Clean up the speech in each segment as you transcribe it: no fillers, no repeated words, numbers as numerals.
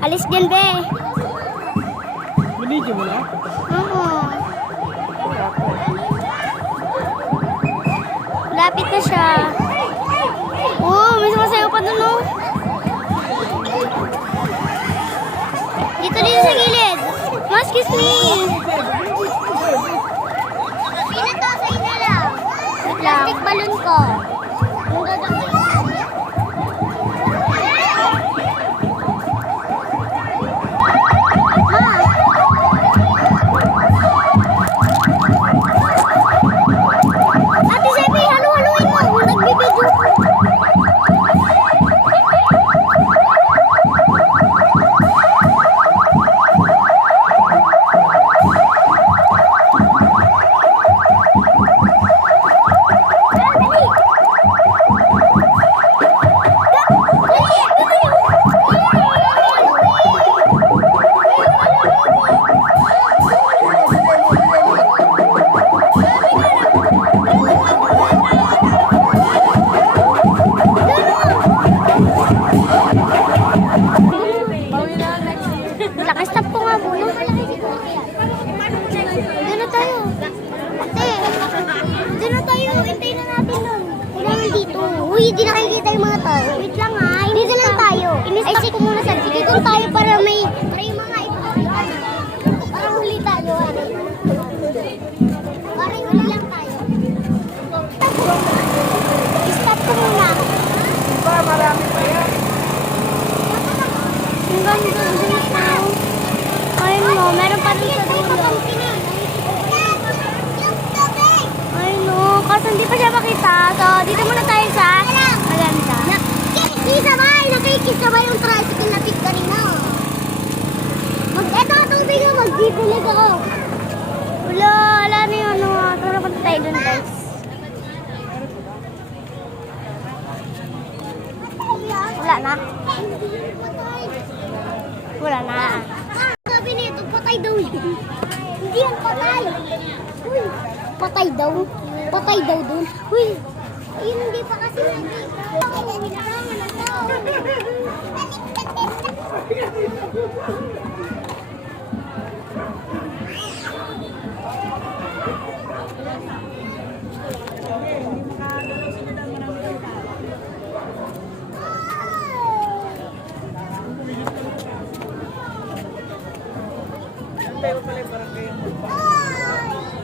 Alis din, be. Binidyo mo na? Oo. Lapit na siya. Oo, may sumasayaw pa dun, oh. Dito sa gilid. Mas kiss me. Sino to? Sa'yo na lang. Plastic balloon ko. Yung gagawin. Ate Sebi, halu-haluin mo. Nagbibidyo ko. Naka-stop ko nga muna. Doon na tayo. Ate, doon na tayo. Hintayin na natin doon. Kailangan dito. Uy, hindi nakikita yung mga tao. Wait lang ha. Dito lang tayo. Ini-stop ko muna sa dito. Dito tayo para may yung mga ipapakita na. Para huli tayo. Para huli lang tayo. I-stop ko muna. Diba, marami pa yan. Ang ganda din ito. Ayun mo, meron pa rin sa dulo. Ayun mo, kasi hindi pa siya makita. So, dito muna tayo sa maganda. Nakikisabay! Nakikisabay yung tricycle na tip kanina. Eto, tubig mo, magbibulig ako. Wala na yun. Tara pa tayo dun, guys. Wala na. Wala na. Sabi nito, patay daw yun. Hindi yan patay. Uy, patay daw. Patay daw dun. Uy, ayun hindi pa kasi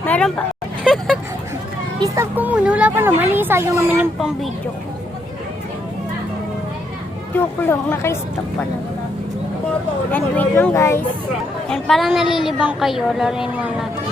meron pa. I-stop ko muna. Wala pa naman. Sayang naman yung pang video. Joke lang. Naka-stop pa lang. And wait lang guys. And parang nalilibang kayo. Laruin mo natin.